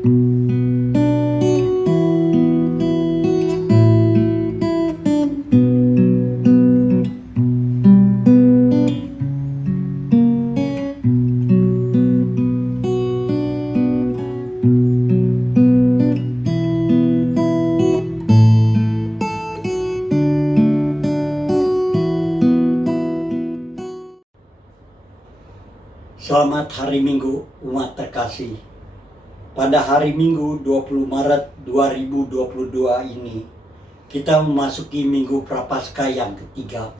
Selamat hari Minggu umat terkasih. Pada hari Minggu 20 Maret 2022 ini, kita memasuki Minggu Prapaskah yang ketiga.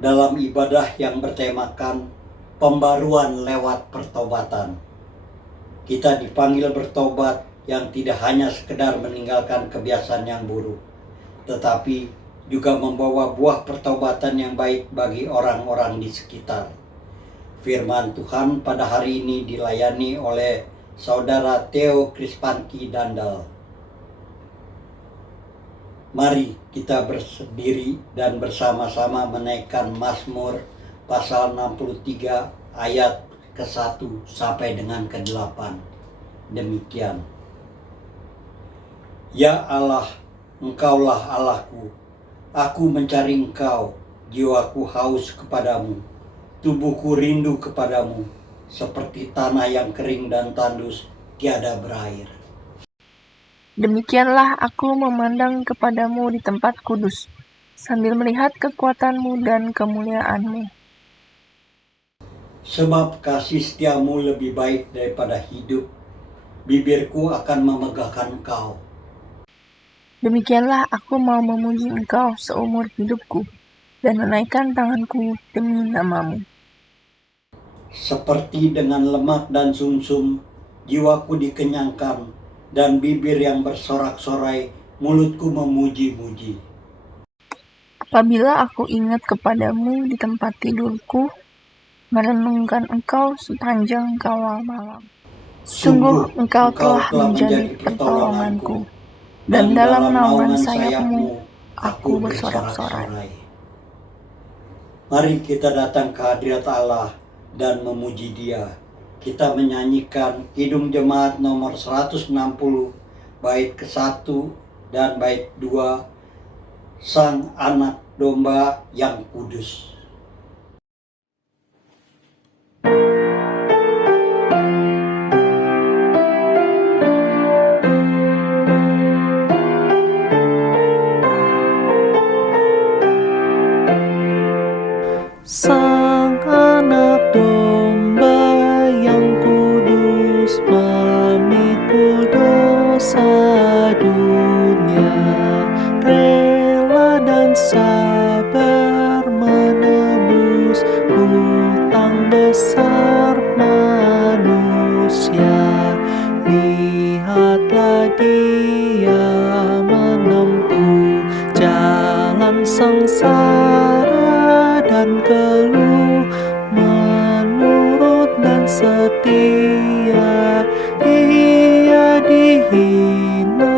Dalam ibadah yang bertemakan pembaruan lewat pertobatan. Kita dipanggil bertobat yang tidak hanya sekedar meninggalkan kebiasaan yang buruk, tetapi juga membawa buah pertobatan yang baik bagi orang-orang di sekitar. Firman Tuhan pada hari ini dilayani oleh Saudara Theo Krispanki Dandal. Mari kita berdiri dan bersama-sama menaikkan Mazmur pasal 63 ayat ke-1 sampai dengan ke-8. Demikian. Ya Allah, Engkaulah Allahku, aku mencari Engkau, jiwaku haus kepadamu. Tubuhku rindu kepadamu, seperti tanah yang kering dan tandus, tiada berair. Demikianlah aku memandang kepadamu di tempat kudus, sambil melihat kekuatanmu dan kemuliaanmu. Sebab kasih setiamu lebih baik daripada hidup, bibirku akan memegahkan Engkau. Demikianlah aku mau memuji Engkau seumur hidupku, dan menaikkan tanganku demi namamu. Seperti dengan lemak dan sumsum, jiwaku dikenyangkan, dan bibir yang bersorak-sorai, mulutku memuji-muji. Apabila aku ingat kepadamu di tempat tidurku, merenungkan Engkau sepanjang kala malam. Sungguh Engkau telah menjadi pertolonganku, dan dalam naungan sayapmu aku bersorak-sorai. Mari kita datang ke hadirat Allah dan memuji Dia. Kita menyanyikan Kidung Jemaat nomor 160, bait ke-1 dan bait 2, Sang Anak Domba yang Kudus. Sang anak domba yang kudus memikul dosa dunia, rela dan sabar menebus hutang besar manusia. Lihatlah Dia menempuh jalan sengsara dan keluh, menurut dan setia. Ia dihina,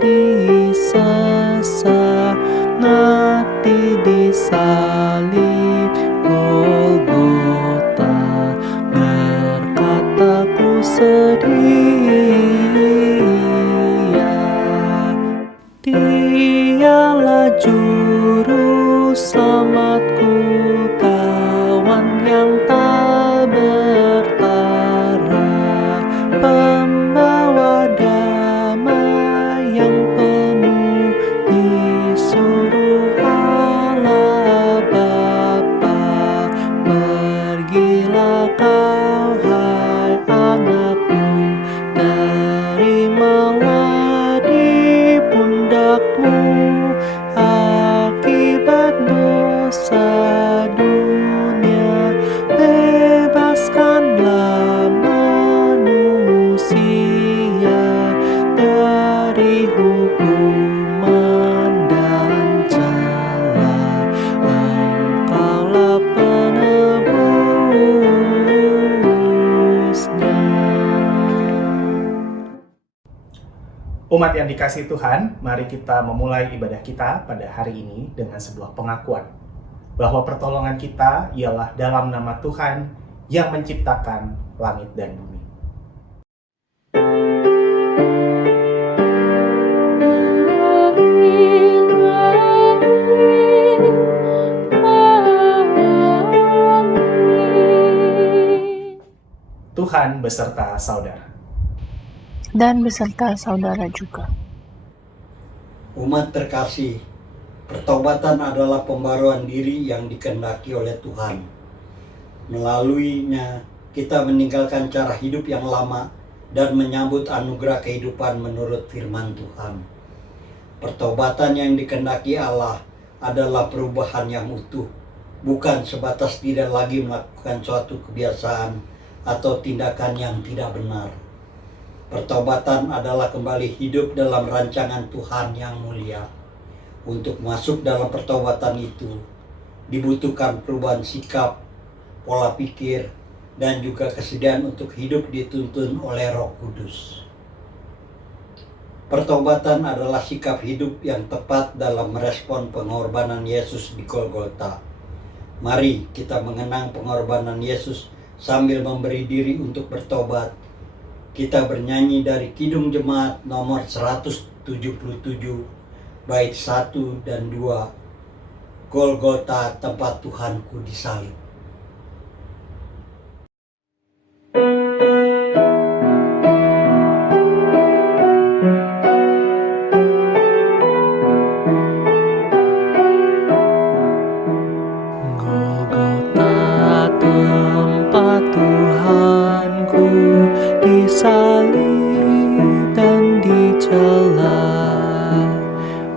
disesat, mati di salib Golgota. Berkata ku sedia, Dialah juru selamatku, kawan yang tak bertara, pembawa damai yang penuh di suruh Allah Bapa. Pergilah kau hai anakku, terimalah di pundakmu akibat dosa dunia. Bebaskanlah manusia dari hukuman dan cela. Engkaulah penebusnya. Umat yang dikasihi Tuhan, mari kita memulai ibadah kita pada hari ini dengan sebuah pengakuan bahwa pertolongan kita ialah dalam nama Tuhan yang menciptakan langit dan bumi. Tuhan beserta saudara. dan beserta saudara juga. Umat terkasih, pertobatan adalah pembaruan diri yang dikehendaki oleh Tuhan. Melaluinya, kita meninggalkan cara hidup yang lama dan menyambut anugerah kehidupan menurut firman Tuhan. Pertobatan yang dikehendaki Allah adalah perubahan yang utuh, bukan sebatas tidak lagi melakukan suatu kebiasaan atau tindakan yang tidak benar. Pertobatan adalah kembali hidup dalam rancangan Tuhan yang mulia. Untuk masuk dalam pertobatan itu, dibutuhkan perubahan sikap, pola pikir, dan juga kesediaan untuk hidup dituntun oleh Roh Kudus. Pertobatan adalah sikap hidup yang tepat dalam merespon pengorbanan Yesus di Golgota. Mari kita mengenang pengorbanan Yesus sambil memberi diri untuk bertobat. Kita bernyanyi dari Kidung Jemaat nomor 177, bait 1 dan 2, Golgota tempat Tuhanku disalib. Golgota tempat Tuhanku disalib dan dicela,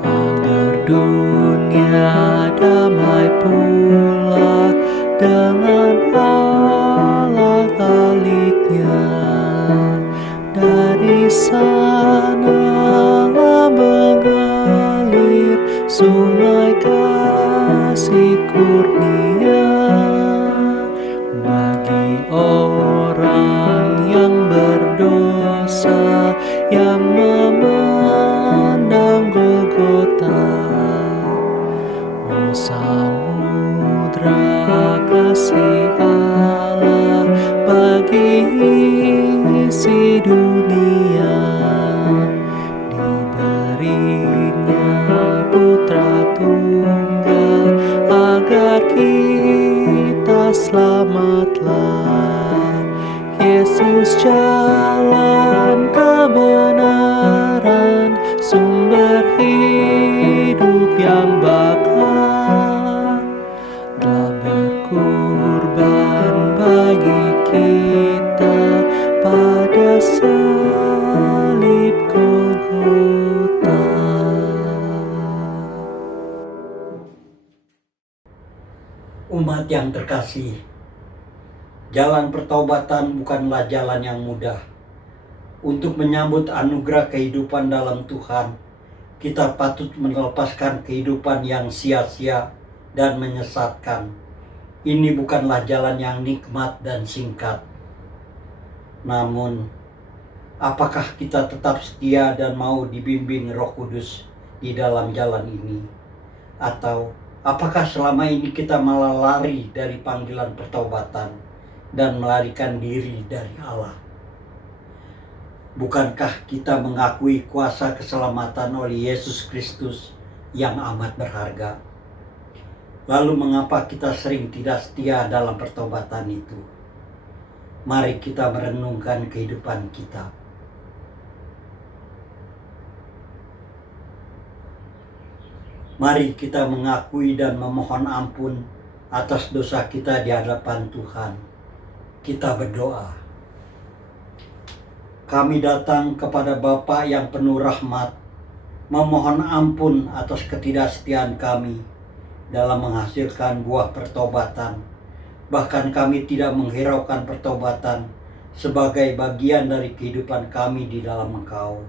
agar dunia damai pula dengan Allah galiknya. Dari sanalah mengalir sungai kasih kurnia bagi orang yang berdosa yang memandang Golgota. Oh samudra kasih Allah bagi isi dunia, diberinya Putra Tunggal agar kita selamatlah. Yesus jalan kebenaran, sumber hidup yang bakal, telah berkorban bagi kita pada salib Golgota. Umat yang terkasih, jalan pertobatan bukanlah jalan yang mudah. Untuk menyambut anugerah kehidupan dalam Tuhan, kita patut melepaskan kehidupan yang sia-sia dan menyesatkan. Ini bukanlah jalan yang nikmat dan singkat. Namun, apakah kita tetap setia dan mau dibimbing Roh Kudus di dalam jalan ini? Atau apakah selama ini kita malah lari dari panggilan pertobatan dan melarikan diri dari Allah? Bukankah kita mengakui kuasa keselamatan oleh Yesus Kristus yang amat berharga? Lalu mengapa kita sering tidak setia dalam pertobatan itu? Mari kita merenungkan kehidupan kita. Mari kita mengakui dan memohon ampun atas dosa kita di hadapan Tuhan. Kita berdoa. Kami datang kepada Bapa yang penuh rahmat, memohon ampun atas ketidaksetiaan kami dalam menghasilkan buah pertobatan. Bahkan kami tidak menghiraukan pertobatan sebagai bagian dari kehidupan kami di dalam Engkau.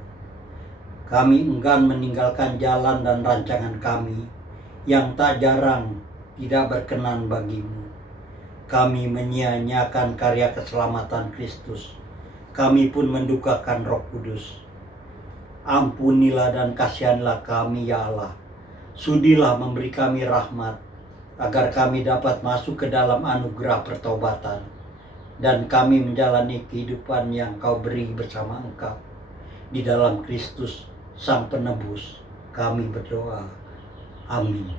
Kami enggan meninggalkan jalan dan rancangan kami yang tak jarang tidak berkenan bagimu. Kami menyia-nyiakan karya keselamatan Kristus. Kami pun mendukakan Roh Kudus. Ampunilah dan kasihanlah kami ya Allah. Sudilah memberi kami rahmat, agar kami dapat masuk ke dalam anugerah pertobatan, dan kami menjalani kehidupan yang Kau beri bersama Engkau. Di dalam Kristus, Sang Penebus, kami berdoa. Amin.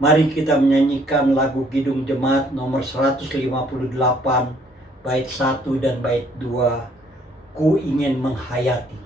Mari kita menyanyikan lagu Kidung Jemaat nomor 158, bait 1 dan bait 2, ku ingin menghayati.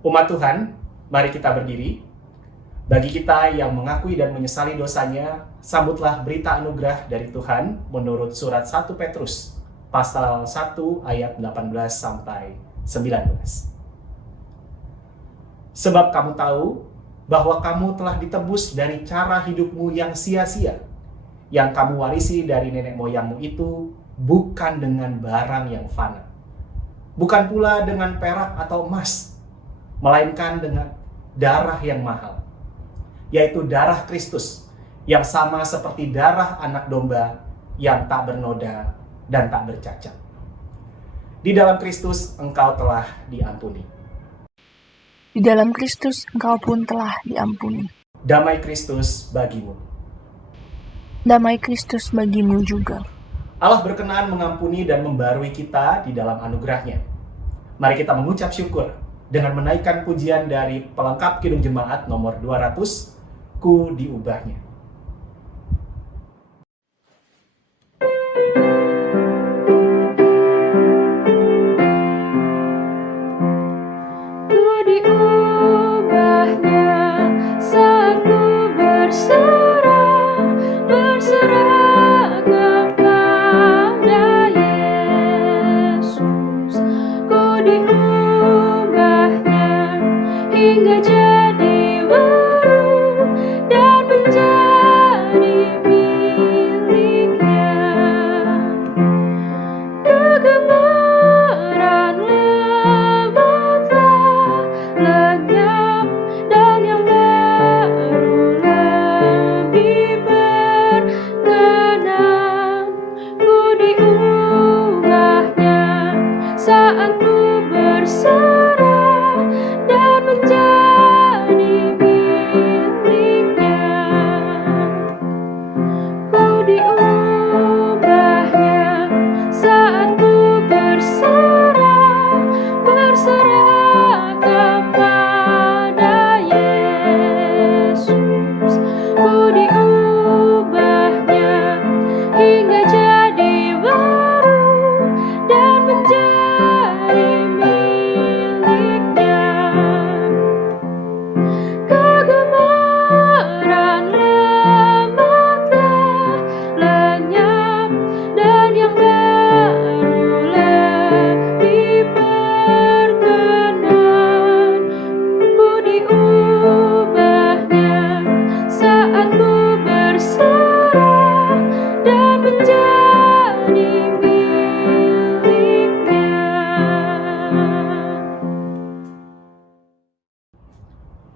Umat Tuhan, mari kita berdiri. Bagi kita yang mengakui dan menyesali dosanya, sambutlah berita anugerah dari Tuhan menurut surat 1 Petrus, pasal 1 ayat 18 sampai 19. Sebab kamu tahu bahwa kamu telah ditebus dari cara hidupmu yang sia-sia, yang kamu warisi dari nenek moyangmu itu bukan dengan barang yang fana, bukan pula dengan perak atau emas, melainkan dengan darah yang mahal, yaitu darah Kristus, yang sama seperti darah anak domba yang tak bernoda dan tak bercacat. Di dalam Kristus engkau telah diampuni. Di dalam Kristus engkau pun telah diampuni. Damai Kristus bagimu. Damai Kristus bagimu juga. Allah berkenan mengampuni dan membarui kita di dalam anugerahnya. Mari kita mengucap syukur dengan menaikkan pujian dari pelengkap Kidung Jemaat nomor 200, Ku Diubahnya. Ku diubahnya saat ku berserah kepada Yesus. Ku diubahnya hingga jadi baru dan menjadi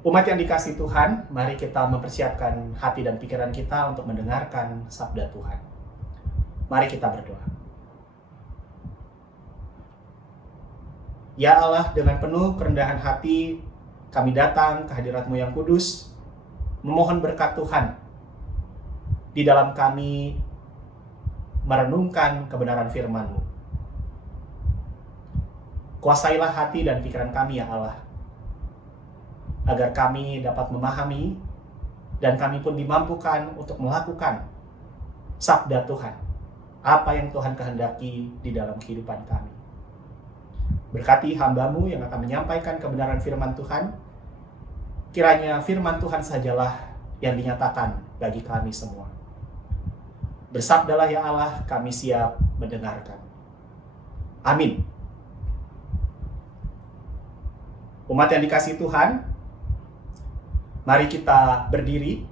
Umat yang dikasihi Tuhan, mari kita mempersiapkan hati dan pikiran kita untuk mendengarkan sabda Tuhan. Mari kita berdoa. Ya Allah, dengan penuh kerendahan hati, kami datang ke hadirat-Mu yang kudus, memohon berkat Tuhan di dalam kami merenungkan kebenaran firman-Mu. Kuasailah hati dan pikiran kami ya Allah, agar kami dapat memahami dan kami pun dimampukan untuk melakukan sabda Tuhan, apa yang Tuhan kehendaki di dalam kehidupan kami. Berkati hamba-Mu yang akan menyampaikan kebenaran firman Tuhan, kiranya firman Tuhan sajalah yang dinyatakan bagi kami semua. Bersabdalah ya Allah, kami siap mendengarkan. Amin. Umat yang dikasihi Tuhan, mari kita berdiri.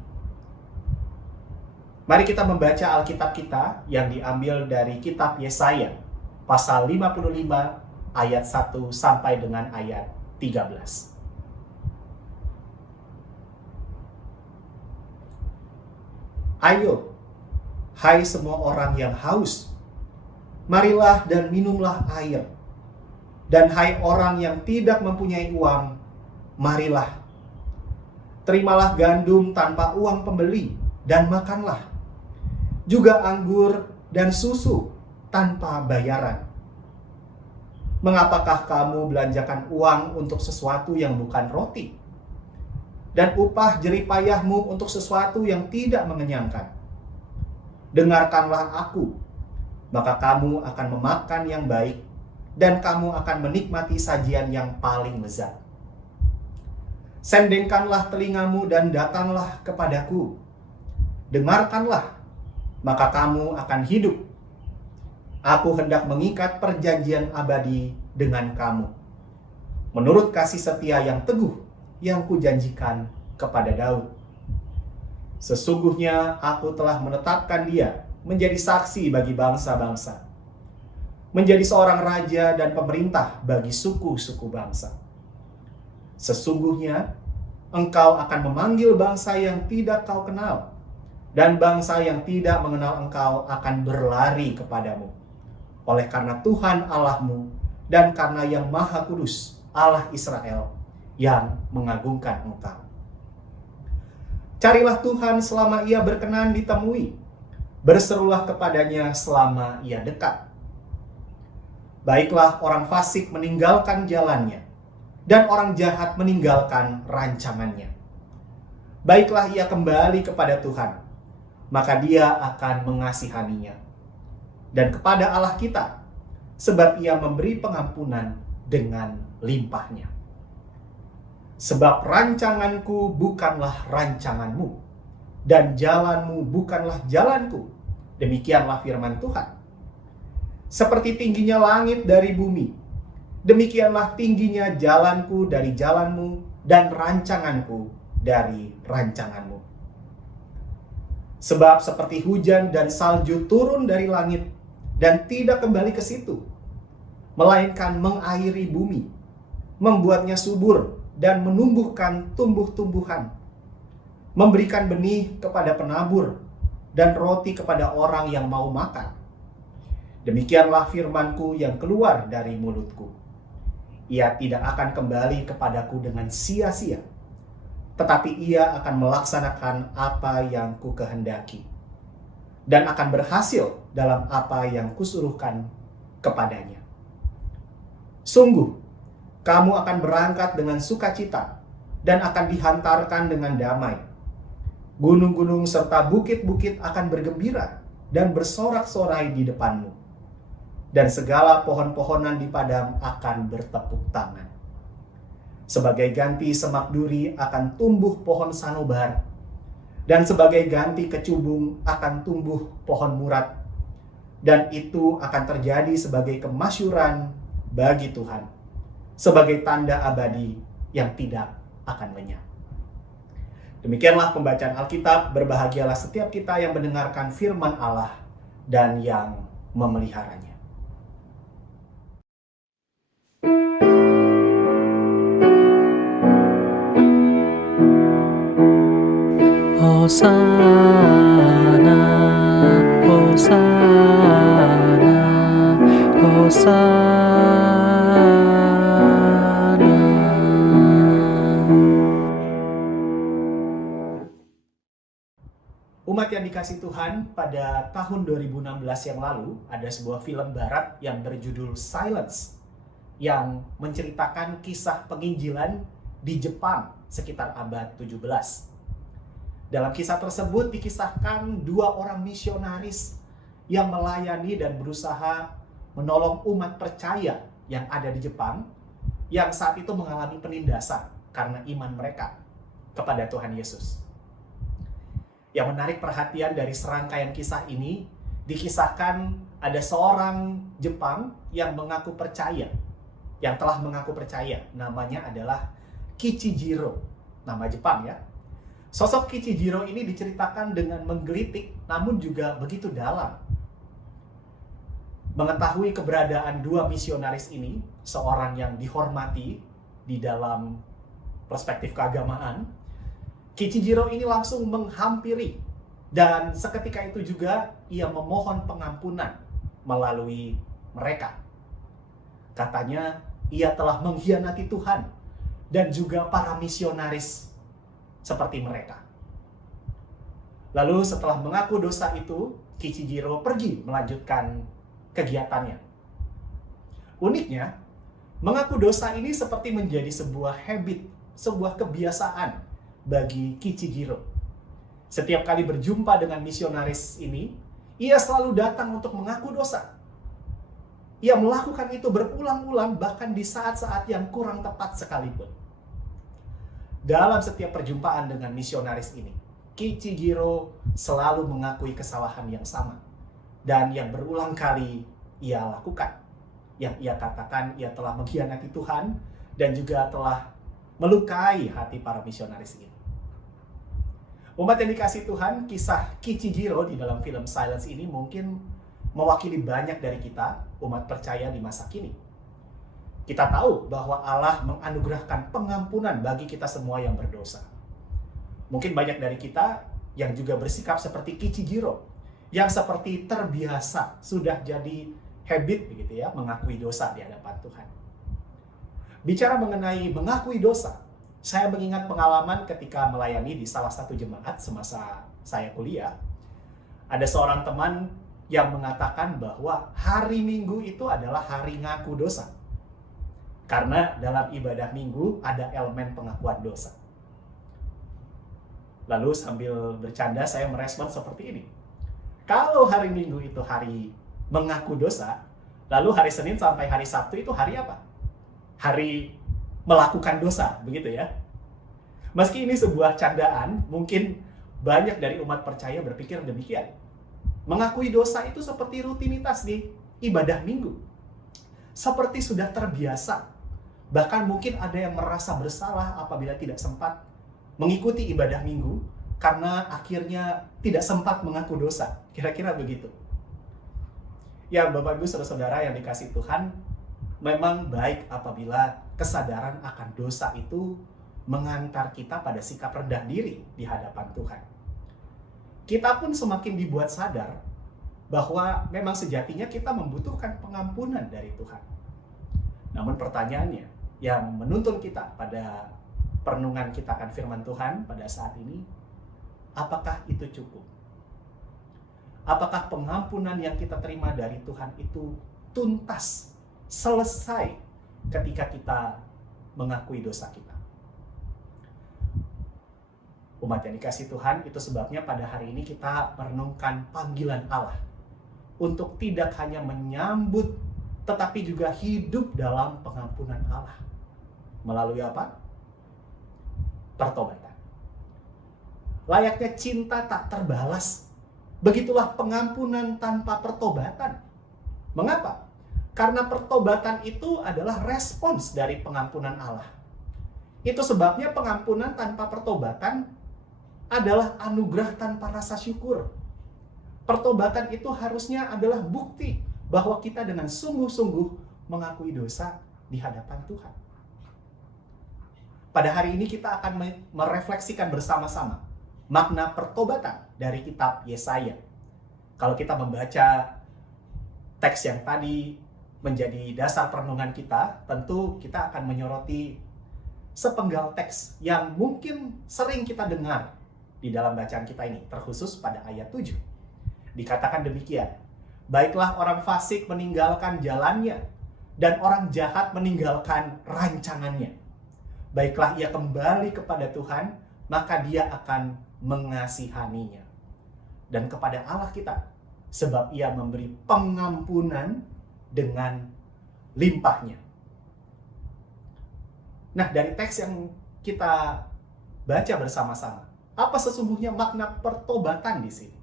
Mari kita membaca Alkitab kita yang diambil dari kitab Yesaya, pasal 55 ayat 1 sampai dengan ayat 13. Ayo, hai semua orang yang haus, marilah dan minumlah air. Dan hai orang yang tidak mempunyai uang, marilah. Terimalah gandum tanpa uang pembeli dan makanlah. Juga anggur dan susu tanpa bayaran. Mengapakah kamu belanjakan uang untuk sesuatu yang bukan roti? Dan upah jeripayahmu untuk sesuatu yang tidak mengenyangkan? Dengarkanlah aku, maka kamu akan memakan yang baik, dan kamu akan menikmati sajian yang paling lezat. Sendengkanlah telingamu dan datanglah kepadaku. Dengarkanlah, maka kamu akan hidup. Aku hendak mengikat perjanjian abadi dengan kamu, menurut kasih setia yang teguh yang kujanjikan kepada Daud. Sesungguhnya aku telah menetapkan dia menjadi saksi bagi bangsa-bangsa, menjadi seorang raja dan pemerintah bagi suku-suku bangsa. Sesungguhnya engkau akan memanggil bangsa yang tidak kau kenal, dan bangsa yang tidak mengenal engkau akan berlari kepadamu. Oleh karena Tuhan Allahmu dan karena yang Maha Kudus, Allah Israel, yang mengagungkan engkau. Carilah Tuhan selama ia berkenan ditemui, berserulah kepadanya selama ia dekat. Baiklah orang fasik meninggalkan jalannya, dan orang jahat meninggalkan rancangannya. Baiklah ia kembali kepada Tuhan, maka dia akan mengasihaninya. Dan kepada Allah kita, sebab ia memberi pengampunan dengan limpahnya. Sebab rancanganku bukanlah rancanganmu, dan jalanmu bukanlah jalanku. Demikianlah firman Tuhan. Seperti tingginya langit dari bumi, demikianlah tingginya jalanku dari jalanmu dan rancanganku dari rancanganmu. Sebab seperti hujan dan salju turun dari langit dan tidak kembali ke situ, melainkan mengairi bumi, membuatnya subur dan menumbuhkan tumbuh-tumbuhan, memberikan benih kepada penabur dan roti kepada orang yang mau makan. Demikianlah firmanku yang keluar dari mulutku. Ia tidak akan kembali kepadaku dengan sia-sia, tetapi ia akan melaksanakan apa yang kukehendaki, dan akan berhasil dalam apa yang kusuruhkan kepadanya. Sungguh, kamu akan berangkat dengan sukacita, dan akan dihantarkan dengan damai. Gunung-gunung serta bukit-bukit akan bergembira dan bersorak-sorai di depanmu. Dan segala pohon-pohonan di padang akan bertepuk tangan. Sebagai ganti semak duri akan tumbuh pohon sanobar, dan sebagai ganti kecubung akan tumbuh pohon murat. Dan itu akan terjadi sebagai kemasyuran bagi Tuhan, sebagai tanda abadi yang tidak akan lenyap. Demikianlah pembacaan Alkitab. Berbahagialah setiap kita yang mendengarkan firman Allah dan yang memeliharanya. Hosana, Hosana, Hosana. Umat yang dikasih Tuhan, pada tahun 2016 yang lalu ada sebuah film barat yang berjudul Silence yang menceritakan kisah penginjilan di Jepang sekitar abad 17. Dalam kisah tersebut dikisahkan dua orang misionaris yang melayani dan berusaha menolong umat percaya yang ada di Jepang yang saat itu mengalami penindasan karena iman mereka kepada Tuhan Yesus. Yang menarik perhatian dari serangkaian kisah ini, dikisahkan ada seorang Jepang yang mengaku percaya, yang telah mengaku percaya. Namanya adalah Kichijiro, nama Jepang ya. Sosok Kichijiro ini diceritakan dengan menggelitik, namun juga begitu dalam. Mengetahui keberadaan dua misionaris ini, seorang yang dihormati di dalam perspektif keagamaan, Kichijiro ini langsung menghampiri, dan seketika itu juga ia memohon pengampunan melalui mereka. Katanya ia telah mengkhianati Tuhan dan juga para misionaris seperti mereka. Lalu setelah mengaku dosa itu, Kichijiro pergi melanjutkan kegiatannya. Uniknya, mengaku dosa ini seperti menjadi sebuah habit, sebuah kebiasaan bagi Kichijiro. Setiap kali berjumpa dengan misionaris ini, ia selalu datang untuk mengaku dosa. Ia melakukan itu berulang-ulang, bahkan di saat-saat yang kurang tepat sekalipun. Dalam setiap perjumpaan dengan misionaris ini, Kichijiro selalu mengakui kesalahan yang sama dan yang berulang kali ia lakukan. Yang ia katakan ia telah mengkhianati Tuhan dan juga telah melukai hati para misionaris ini. Umat yang dikasih Tuhan, kisah Kichijiro di dalam film Silence ini mungkin mewakili banyak dari kita, umat percaya di masa kini. Kita tahu bahwa Allah menganugerahkan pengampunan bagi kita semua yang berdosa. Mungkin banyak dari kita yang juga bersikap seperti Kichijiro, yang seperti terbiasa, sudah jadi habit begitu ya, mengakui dosa di hadapan Tuhan. Bicara mengenai mengakui dosa, saya mengingat pengalaman ketika melayani di salah satu jemaat semasa saya kuliah. Ada seorang teman yang mengatakan bahwa hari Minggu itu adalah hari ngaku dosa. Karena dalam ibadah Minggu ada elemen pengakuan dosa. Lalu sambil bercanda saya merespon seperti ini. Kalau hari Minggu itu hari mengaku dosa, lalu hari Senin sampai hari Sabtu itu hari apa? Hari melakukan dosa, begitu ya. Meski ini sebuah candaan, mungkin banyak dari umat percaya berpikir demikian. Mengakui dosa itu seperti rutinitas di ibadah Minggu. Seperti sudah terbiasa. Bahkan mungkin ada yang merasa bersalah apabila tidak sempat mengikuti ibadah Minggu karena akhirnya tidak sempat mengaku dosa. Kira-kira begitu. Ya, Bapak Ibu Saudara-saudara yang dikasih Tuhan, memang baik apabila kesadaran akan dosa itu mengantar kita pada sikap rendah diri di hadapan Tuhan. Kita pun semakin dibuat sadar bahwa memang sejatinya kita membutuhkan pengampunan dari Tuhan. Namun pertanyaannya yang menuntun kita pada perenungan kita akan firman Tuhan pada saat ini, apakah itu cukup? Apakah pengampunan yang kita terima dari Tuhan itu tuntas, selesai ketika kita mengakui dosa kita? Umat yang dikasih Tuhan, itu sebabnya pada hari ini kita merenungkan panggilan Allah untuk tidak hanya menyambut, tetapi juga hidup dalam pengampunan Allah. Melalui apa? Pertobatan. Layaknya cinta tak terbalas, begitulah pengampunan tanpa pertobatan. Mengapa? Karena pertobatan itu adalah respons dari pengampunan Allah. Itu sebabnya pengampunan tanpa pertobatan adalah anugerah tanpa rasa syukur. Pertobatan itu harusnya adalah bukti bahwa kita dengan sungguh-sungguh mengakui dosa di hadapan Tuhan. Pada hari ini kita akan merefleksikan bersama-sama makna pertobatan dari kitab Yesaya. Kalau kita membaca teks yang tadi menjadi dasar perenungan kita, tentu kita akan menyoroti sepenggal teks yang mungkin sering kita dengar di dalam bacaan kita ini, terkhusus pada ayat 7. Dikatakan demikian, baiklah orang fasik meninggalkan jalannya, dan orang jahat meninggalkan rancangannya. Baiklah ia kembali kepada Tuhan, maka dia akan mengasihaninya. Dan kepada Allah kita, sebab ia memberi pengampunan dengan limpahnya. Nah, dari teks yang kita baca bersama-sama, apa sesungguhnya makna pertobatan di sini?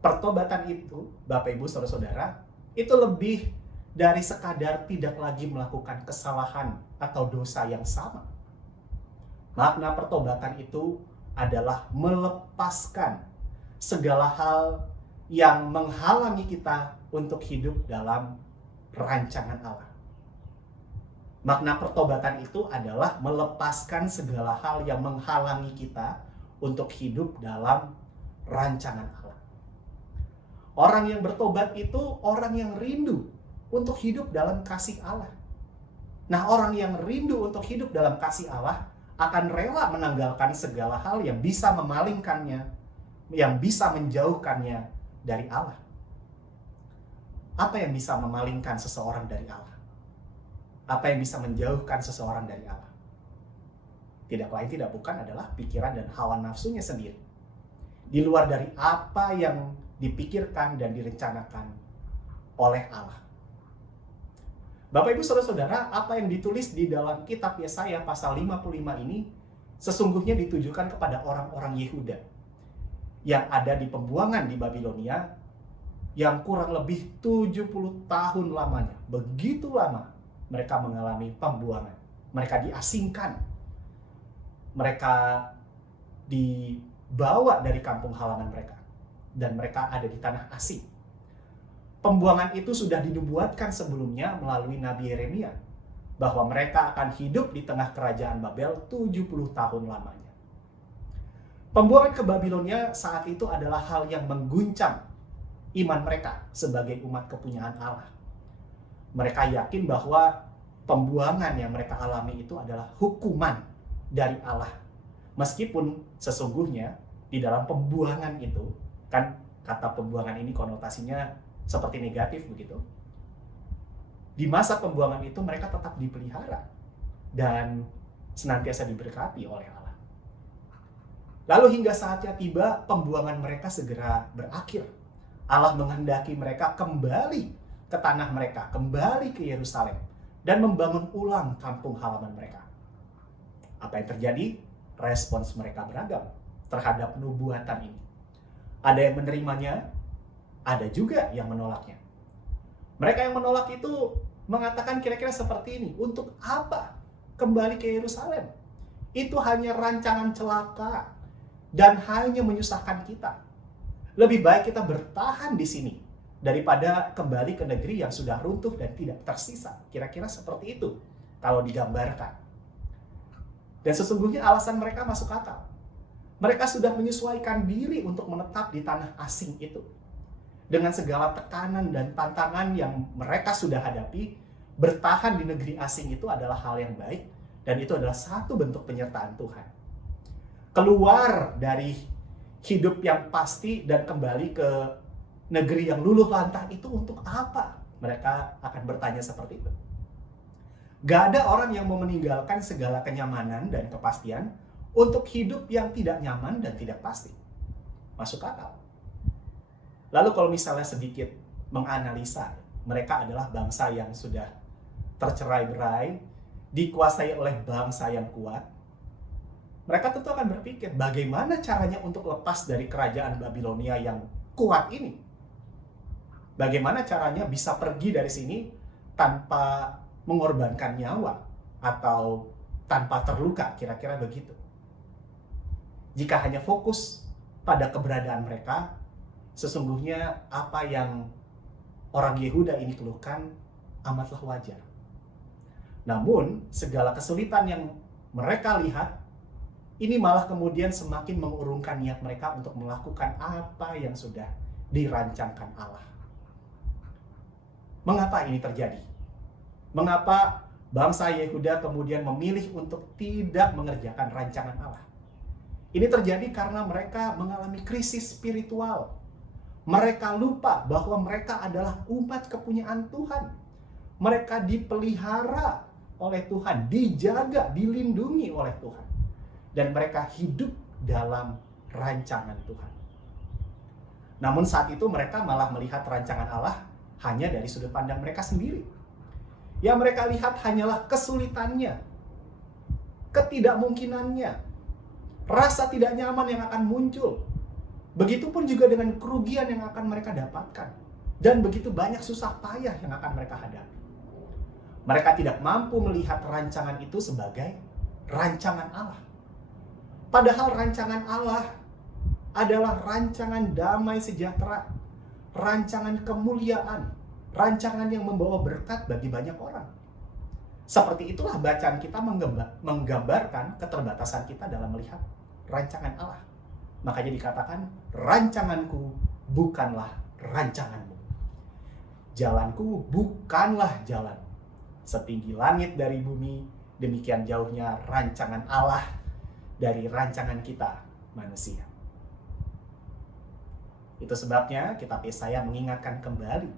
Pertobatan itu, Bapak Ibu Saudara-saudara, itu lebih dari sekadar tidak lagi melakukan kesalahan atau dosa yang sama. Makna pertobatan itu adalah melepaskan segala hal yang menghalangi kita untuk hidup dalam rancangan Allah. Makna pertobatan itu adalah melepaskan segala hal yang menghalangi kita untuk hidup dalam rancangan Allah. Orang yang bertobat itu orang yang rindu untuk hidup dalam kasih Allah. Nah, orang yang rindu untuk hidup dalam kasih Allah akan rela menanggalkan segala hal yang bisa memalingkannya, yang bisa menjauhkannya dari Allah. Apa yang bisa memalingkan seseorang dari Allah? Apa yang bisa menjauhkan seseorang dari Allah? Tidak lain tidak bukan adalah pikiran dan hawa nafsunya sendiri. Di luar dari apa yang dipikirkan dan direncanakan oleh Allah. Bapak Ibu Saudara-saudara, apa yang ditulis di dalam kitab Yesaya pasal 55 ini sesungguhnya ditujukan kepada orang-orang Yehuda yang ada di pembuangan di Babilonia yang kurang lebih 70 tahun lamanya. Begitu lama mereka mengalami pembuangan. Mereka diasingkan. Mereka dibawa dari kampung halaman mereka. Dan mereka ada di tanah asing. Pembuangan itu sudah dinubuatkan sebelumnya melalui Nabi Yeremia bahwa mereka akan hidup di tengah kerajaan Babel 70 tahun lamanya. Pembuangan ke Babilonia saat itu adalah hal yang mengguncang iman mereka sebagai umat kepunyaan Allah. Mereka yakin bahwa pembuangan yang mereka alami itu adalah hukuman dari Allah. Meskipun sesungguhnya di dalam pembuangan itu, kan kata pembuangan ini konotasinya seperti negatif begitu. Di masa pembuangan itu mereka tetap dipelihara dan senantiasa diberkati oleh Allah. Lalu hingga saatnya tiba, pembuangan mereka segera berakhir. Allah menghendaki mereka kembali ke tanah mereka, kembali ke Yerusalem dan membangun ulang kampung halaman mereka. Apa yang terjadi? Respons mereka beragam terhadap nubuatan ini. Ada yang menerimanya, ada juga yang menolaknya. Mereka yang menolak itu mengatakan kira-kira seperti ini, untuk apa kembali ke Yerusalem? Itu hanya rancangan celaka dan hanya menyusahkan kita. Lebih baik kita bertahan di sini daripada kembali ke negeri yang sudah runtuh dan tidak tersisa. Kira-kira seperti itu kalau digambarkan. Dan sesungguhnya alasan mereka masuk akal. Mereka sudah menyesuaikan diri untuk menetap di tanah asing itu. Dengan segala tekanan dan tantangan yang mereka sudah hadapi, bertahan di negeri asing itu adalah hal yang baik, dan itu adalah satu bentuk penyertaan Tuhan. Keluar dari hidup yang pasti dan kembali ke negeri yang luluh lantah itu untuk apa? Mereka akan bertanya seperti itu. Gak ada orang yang mau meninggalkan segala kenyamanan dan kepastian untuk hidup yang tidak nyaman dan tidak pasti. Masuk akal. Lalu kalau misalnya sedikit menganalisa, mereka adalah bangsa yang sudah tercerai-berai, dikuasai oleh bangsa yang kuat. Mereka tentu akan berpikir, bagaimana caranya untuk lepas dari kerajaan Babilonia yang kuat ini? Bagaimana caranya bisa pergi dari sini tanpa mengorbankan nyawa atau tanpa terluka, kira-kira begitu. Jika hanya fokus pada keberadaan mereka, sesungguhnya apa yang orang Yehuda ini keluhkan amatlah wajar. Namun, segala kesulitan yang mereka lihat ini malah kemudian semakin mengurungkan niat mereka untuk melakukan apa yang sudah dirancangkan Allah. Mengapa ini terjadi? Mengapa bangsa Yehuda kemudian memilih untuk tidak mengerjakan rancangan Allah? Ini terjadi karena mereka mengalami krisis spiritual. Mereka lupa bahwa mereka adalah umat kepunyaan Tuhan. Mereka dipelihara oleh Tuhan, dijaga, dilindungi oleh Tuhan. Dan mereka hidup dalam rancangan Tuhan. Namun saat itu mereka malah melihat rancangan Allah hanya dari sudut pandang mereka sendiri. Yang mereka lihat hanyalah kesulitannya, ketidakmungkinannya, rasa tidak nyaman yang akan muncul. Begitupun juga dengan kerugian yang akan mereka dapatkan. Dan begitu banyak susah payah yang akan mereka hadapi. Mereka tidak mampu melihat rancangan itu sebagai rancangan Allah. Padahal rancangan Allah adalah rancangan damai sejahtera, rancangan kemuliaan, rancangan yang membawa berkat bagi banyak orang. Seperti itulah bacaan kita menggambarkan keterbatasan kita dalam melihat rancangan Allah. Makanya dikatakan, rancanganku bukanlah rancanganmu. Jalanku bukanlah jalan. Setinggi langit dari bumi, demikian jauhnya rancangan Allah dari rancangan kita manusia. Itu sebabnya kitab Yesaya mengingatkan kembali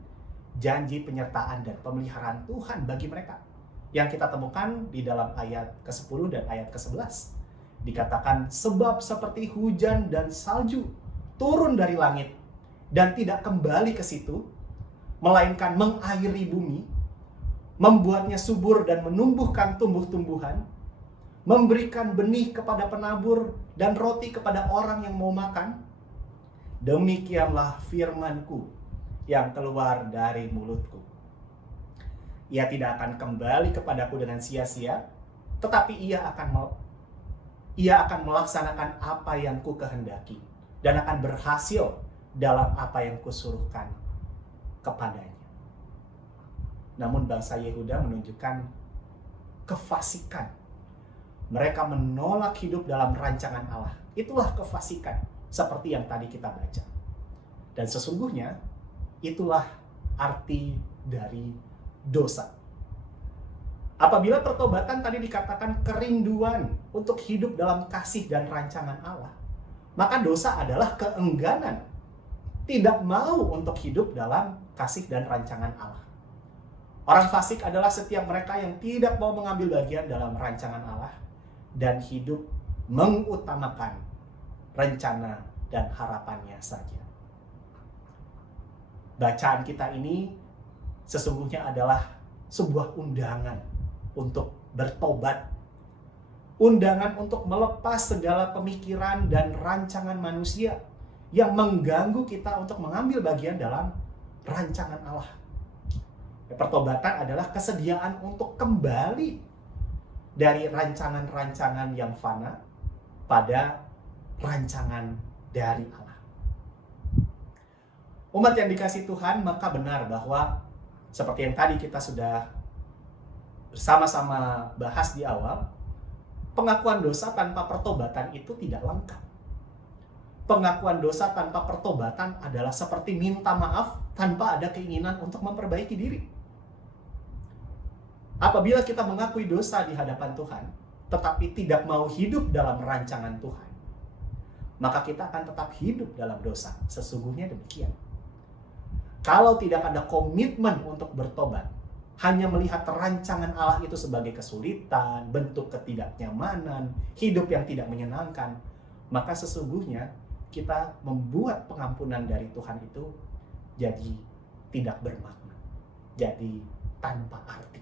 janji penyertaan dan pemeliharaan Tuhan bagi mereka. Yang kita temukan di dalam ayat ke-10 dan ayat ke-11. Dikatakan, sebab seperti hujan dan salju turun dari langit dan tidak kembali ke situ, melainkan mengairi bumi, membuatnya subur dan menumbuhkan tumbuh-tumbuhan, memberikan benih kepada penabur dan roti kepada orang yang mau makan, demikianlah firmanku yang keluar dari mulutku. Ia tidak akan kembali kepadaku dengan sia-sia, tetapi ia akan melaksanakan apa yang ku kehendaki dan akan berhasil dalam apa yang kusuruhkan kepadanya. Namun bangsa Yehuda menunjukkan kefasikan. Mereka menolak hidup dalam rancangan Allah. Itulah kefasikan, seperti yang tadi kita baca. Dan sesungguhnya itulah arti dari dosa. Apabila pertobatan tadi dikatakan kerinduan untuk hidup dalam kasih dan rancangan Allah, maka dosa adalah keengganan, tidak mau untuk hidup dalam kasih dan rancangan Allah. Orang fasik adalah setiap mereka yang tidak mau mengambil bagian dalam rancangan Allah dan hidup mengutamakan rencana dan harapannya saja. Bacaan kita ini sesungguhnya adalah sebuah undangan untuk bertobat. Undangan untuk melepas segala pemikiran dan rancangan manusia yang mengganggu kita untuk mengambil bagian dalam rancangan Allah. Pertobatan adalah kesediaan untuk kembali dari rancangan-rancangan yang fana pada rancangan dari Allah. Umat yang dikasihi Tuhan, maka benar bahwa seperti yang tadi kita sudah bersama-sama bahas di awal, pengakuan dosa tanpa pertobatan itu tidak lengkap. Pengakuan dosa tanpa pertobatan adalah seperti minta maaf tanpa ada keinginan untuk memperbaiki diri. Apabila kita mengakui dosa di hadapan Tuhan, tetapi tidak mau hidup dalam rancangan Tuhan, maka kita akan tetap hidup dalam dosa. Sesungguhnya demikian. Kalau tidak ada komitmen untuk bertobat, hanya melihat rancangan Allah itu sebagai kesulitan, bentuk ketidaknyamanan, hidup yang tidak menyenangkan, maka sesungguhnya kita membuat pengampunan dari Tuhan itu jadi tidak bermakna, jadi tanpa arti.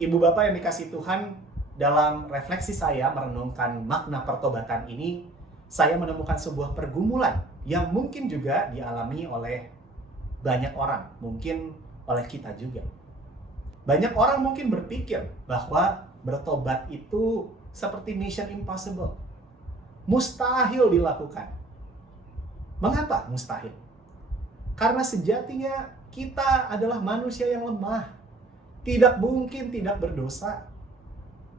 Ibu bapak yang dikasihi Tuhan, dalam refleksi saya merenungkan makna pertobatan ini, saya menemukan sebuah pergumulan yang mungkin juga dialami oleh banyak orang, mungkin oleh kita juga. Banyak orang mungkin berpikir bahwa bertobat itu seperti mission impossible. Mustahil dilakukan. Mengapa mustahil? Karena sejatinya kita adalah manusia yang lemah. Tidak mungkin tidak berdosa.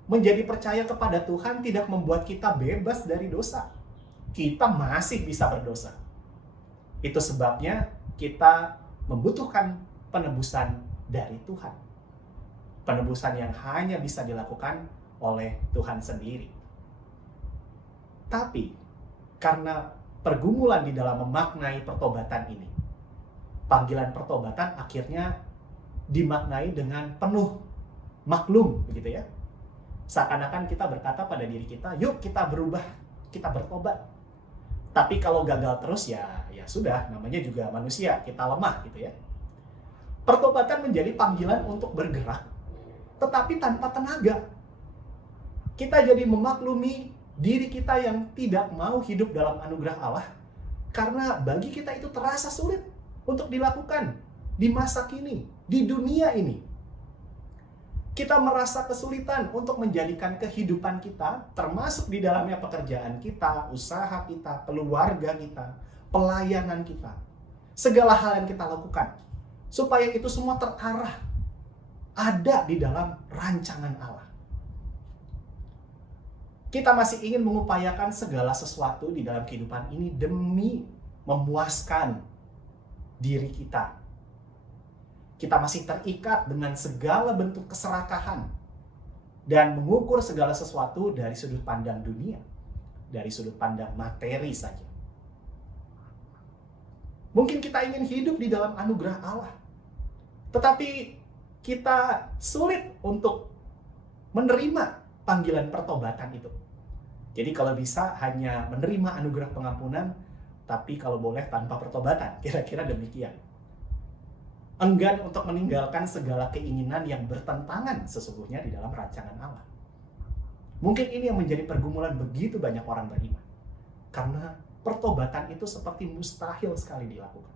menjadi percaya kepada Tuhan tidak membuat kita bebas dari dosa. Kita masih bisa berdosa. Itu sebabnya kita membutuhkan penebusan dari Tuhan. Penebusan yang hanya bisa dilakukan oleh Tuhan sendiri. Tapi, karena pergumulan di dalam memaknai pertobatan ini, panggilan pertobatan akhirnya dimaknai dengan penuh maklum, begitu ya. Seakan-akan kita berkata pada diri kita, yuk kita berubah, kita bertobat. Tapi kalau gagal terus ya sudah, namanya juga manusia, kita lemah gitu ya. Pertobatan menjadi panggilan untuk bergerak, tetapi tanpa tenaga. Kita jadi memaklumi diri kita yang tidak mau hidup dalam anugerah Allah, karena bagi kita itu terasa sulit untuk dilakukan di masa kini, di dunia ini. Kita merasa kesulitan untuk menjadikan kehidupan kita, termasuk di dalamnya pekerjaan kita, usaha kita, keluarga kita, pelayanan kita, segala hal yang kita lakukan, supaya itu semua terarah, ada di dalam rancangan Allah. Kita masih ingin mengupayakan segala sesuatu di dalam kehidupan ini demi memuaskan diri kita. Kita masih terikat dengan segala bentuk keserakahan dan mengukur segala sesuatu dari sudut pandang dunia, dari sudut pandang materi saja. Mungkin kita ingin hidup di dalam anugerah Allah, tetapi kita sulit untuk menerima panggilan pertobatan itu. Jadi kalau bisa hanya menerima anugerah pengampunan, tapi kalau boleh tanpa pertobatan, kira-kira demikian. Enggan untuk meninggalkan segala keinginan yang bertentangan sesungguhnya di dalam rancangan Allah. Mungkin ini yang menjadi pergumulan begitu banyak orang beriman. Karena pertobatan itu seperti mustahil sekali dilakukan.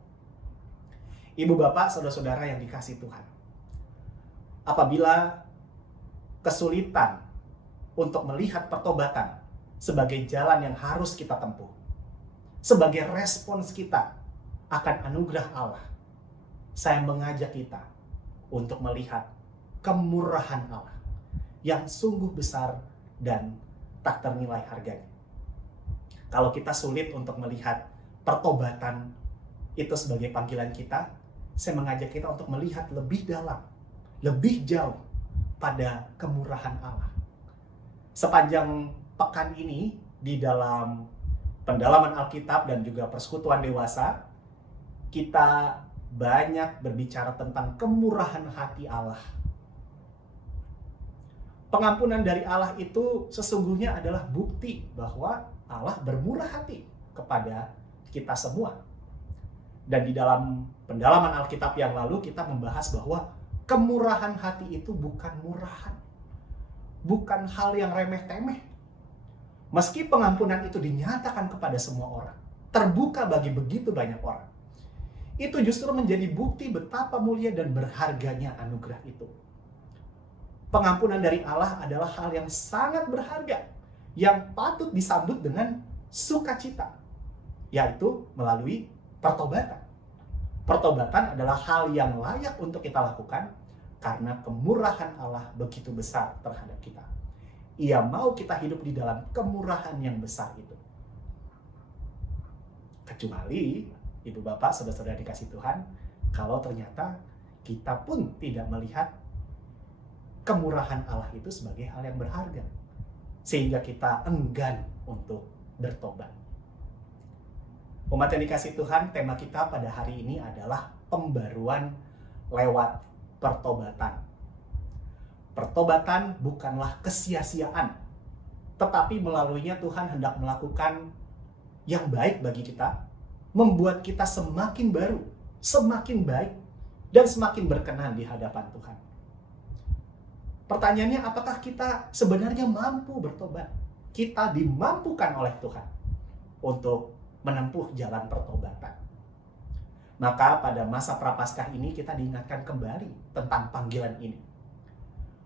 Ibu bapak, saudara-saudara yang dikasihi Tuhan. Apabila kesulitan untuk melihat pertobatan sebagai jalan yang harus kita tempuh, sebagai respons kita akan anugerah Allah, saya mengajak kita untuk melihat kemurahan Allah yang sungguh besar dan tak ternilai harganya. Kalau kita sulit untuk melihat pertobatan itu sebagai panggilan kita, saya mengajak kita untuk melihat lebih dalam, lebih jauh pada kemurahan Allah. Sepanjang pekan ini di dalam pendalaman Alkitab dan juga persekutuan dewasa, kita banyak berbicara tentang kemurahan hati Allah. Pengampunan dari Allah itu sesungguhnya adalah bukti bahwa Allah bermurah hati kepada kita semua. Dan di dalam pendalaman Alkitab yang lalu kita membahas bahwa kemurahan hati itu bukan murahan. Bukan hal yang remeh-temeh. Meski pengampunan itu dinyatakan kepada semua orang, terbuka bagi begitu banyak orang, itu justru menjadi bukti betapa mulia dan berharganya anugerah itu. Pengampunan dari Allah adalah hal yang sangat berharga, yang patut disambut dengan sukacita, yaitu melalui pertobatan. Pertobatan adalah hal yang layak untuk kita lakukan karena kemurahan Allah begitu besar terhadap kita. Ia mau kita hidup di dalam kemurahan yang besar itu. Kecuali ibu bapak, saudara-saudara dikasih Tuhan, kalau ternyata kita pun tidak melihat kemurahan Allah itu sebagai hal yang berharga, sehingga kita enggan untuk bertobat. Umat yang dikasih Tuhan, tema kita pada hari ini adalah pembaruan lewat pertobatan. Pertobatan bukanlah kesia-siaan, tetapi melaluinya Tuhan hendak melakukan yang baik bagi kita, membuat kita semakin baru, semakin baik, dan semakin berkenan di hadapan Tuhan. Pertanyaannya, apakah kita sebenarnya mampu bertobat? Kita dimampukan oleh Tuhan untuk menempuh jalan pertobatan. Maka pada masa Prapaskah ini kita diingatkan kembali tentang panggilan ini.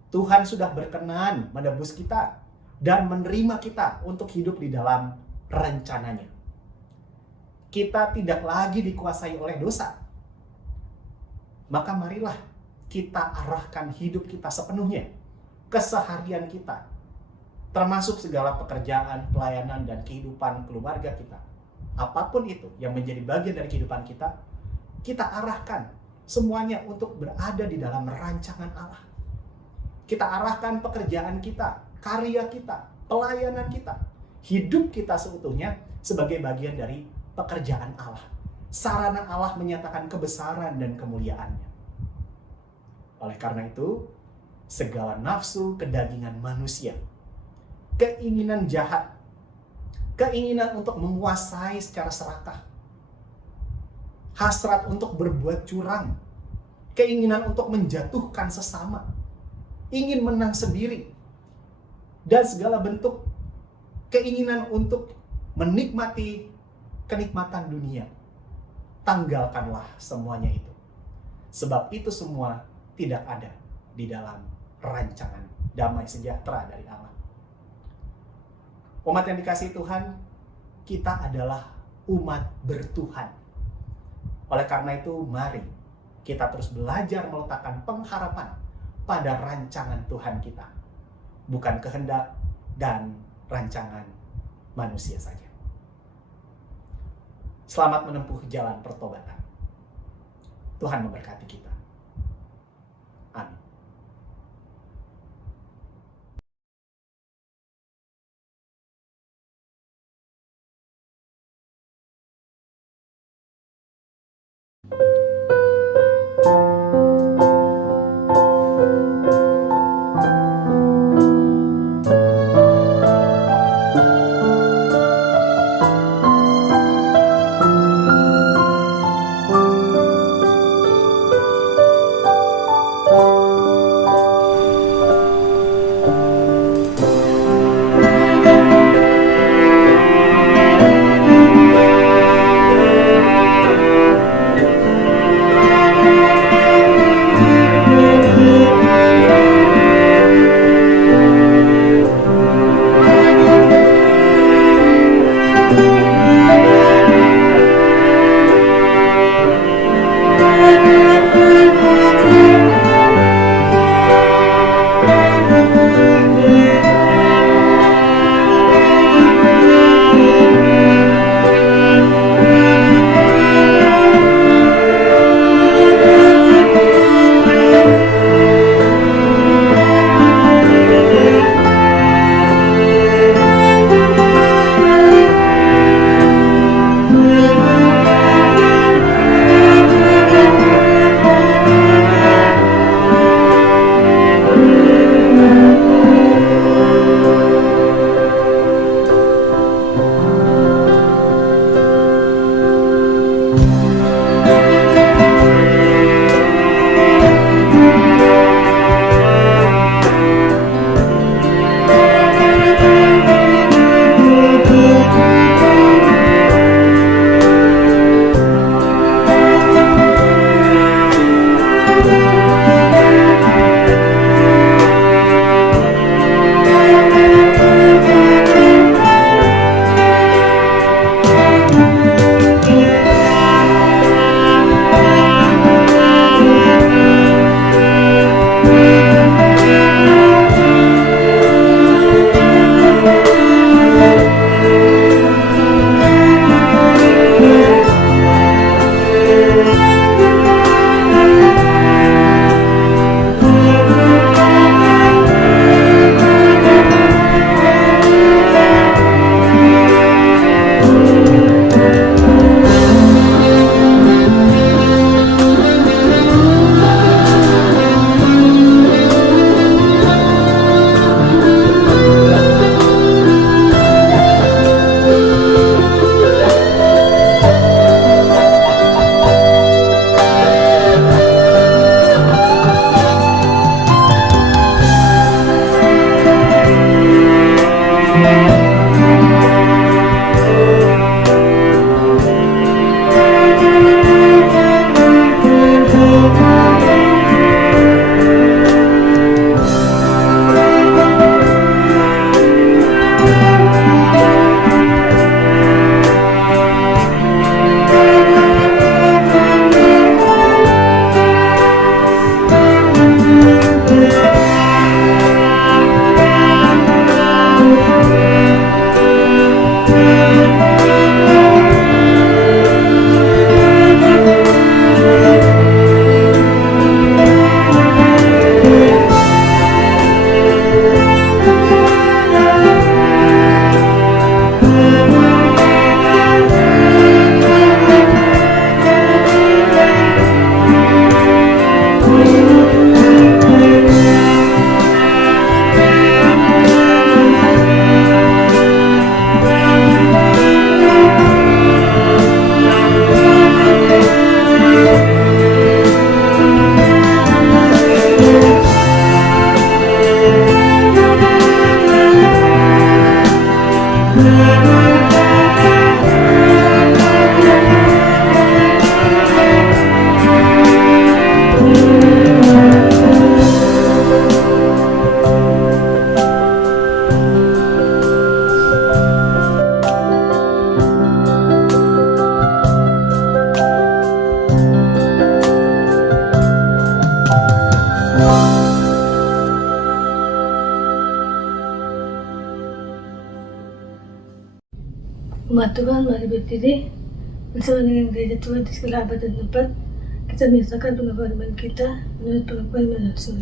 Tuhan sudah berkenan menebus kita dan menerima kita untuk hidup di dalam rencananya. Kita tidak lagi dikuasai oleh dosa. Maka marilah kita arahkan hidup kita sepenuhnya keseharian kita, termasuk segala pekerjaan, pelayanan, dan kehidupan keluarga kita. Apapun itu yang menjadi bagian dari kehidupan kita, kita arahkan semuanya untuk berada di dalam rancangan Allah. Kita arahkan pekerjaan kita, karya kita, pelayanan kita, hidup kita seutuhnya sebagai bagian dari pekerjaan Allah. Sarana Allah menyatakan kebesaran dan kemuliaannya. Oleh karena itu, segala nafsu kedagingan manusia, keinginan jahat, keinginan untuk menguasai secara serakah, hasrat untuk berbuat curang, keinginan untuk menjatuhkan sesama, ingin menang sendiri, dan segala bentuk keinginan untuk menikmati kenikmatan dunia. Tanggalkanlah semuanya itu. Sebab itu semua tidak ada di dalam rancangan damai sejahtera dari Allah. Umat yang dikasihi Tuhan, kita adalah umat bertuhan. Oleh karena itu, mari kita terus belajar meletakkan pengharapan pada rancangan Tuhan kita, bukan kehendak dan rancangan manusia saja. Selamat menempuh jalan pertobatan. Tuhan memberkati kita. Amin. Umat Tuhan, mari berdiri bersama dengan gereja Tuhan di segala abad dan tempat. Kita menyatakan pengakuan iman kita menurut pengakuan iman Rasul.